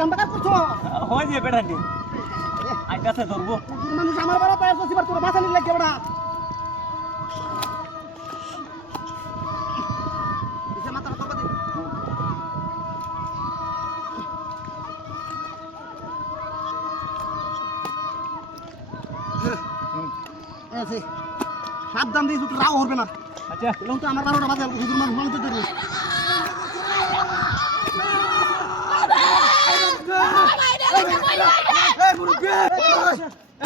কামটা কাজ করছো হয় যে বেটা নি আই কাছে ধরবো মানুষ আমার বাড়া পায় সসিবার তোর মাথা নিলে লাগে বেটা এসে মাথা ধরবা দে এসে সাবধান দিস তো রাও হবে না আচ্ছা লোক তো আমার 12টা বাজে হুজুর মানুষ মানুষ তো দেবে এই মুরুব্বি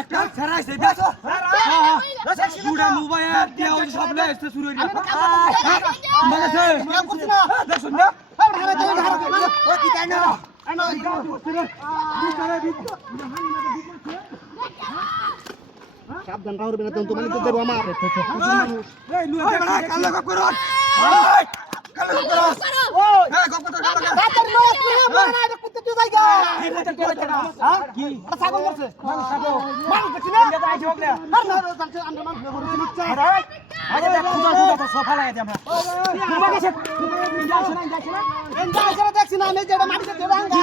একটা ছাড়াইছে বেসো দুটা মোবাইল দিয়া ওই সব লাইছে শুরু হইলো মানেছে আমি করছি না দেখছ না ও কি তাই না আনো সাবধান রাও হবে না তো মালিক দেব আমার এই লুয়া কাল করো এই কাল করো এই গপ করো রাতের লোক মারা এটা কুত্তে তুই যাইগা এই কুত্তে কে লাগা হ্যাঁ কি ওটা ছাগল মরছে ছাগল মানুষ দেখছি না এটা আইছে ওকে আর না জানছে আমরা মানুষ ধরে নিচ্ছে আরে দেখ কুত্তা সোফা লাগাই দে আমরা কুমা গেছে যাইছ না এন্ডা করে দেখছি না আমি যেটা মাটিতে দেড় আঙ্গা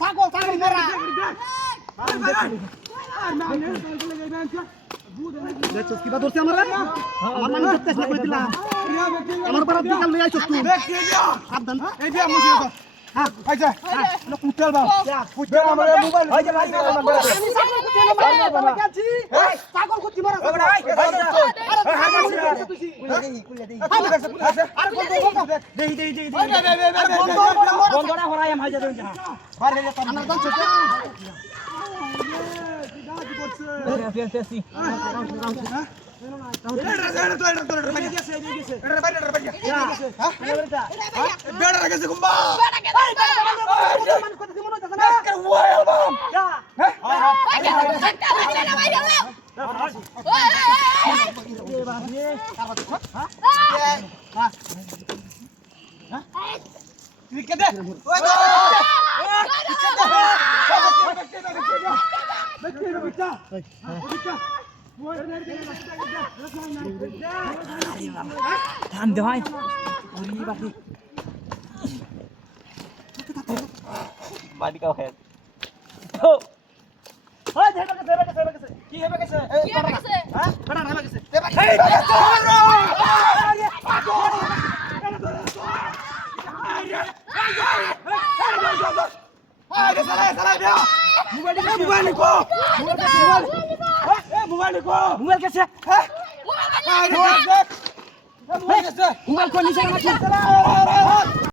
ছাগল ছাগল মারা দেখছস কিবা ধরছে আমারে আমার মানে দেখতেছ না করে দিলাম আমার পাড়া বিকাল লই আইছস তুই সাবধান এই যে মুছি তো হ্যাঁ আইছা না কুতেল বা কুতেল আমারে মোবাইল এই যে মারি আমি ছাগল কুতেল মারি গেছি ছাগল কুতি মারা বন্ধরা হরাই আমি হাইজা দেন বাইরে যা আমরা জানছ ধান দেওয়াই বাকি মাটি কাও খেয়ে ওই দেখে গেছে কি হবে গেছে হ্যাঁ বড় হবে গেছে মোবাইল कैसे मोबाइल को नीचे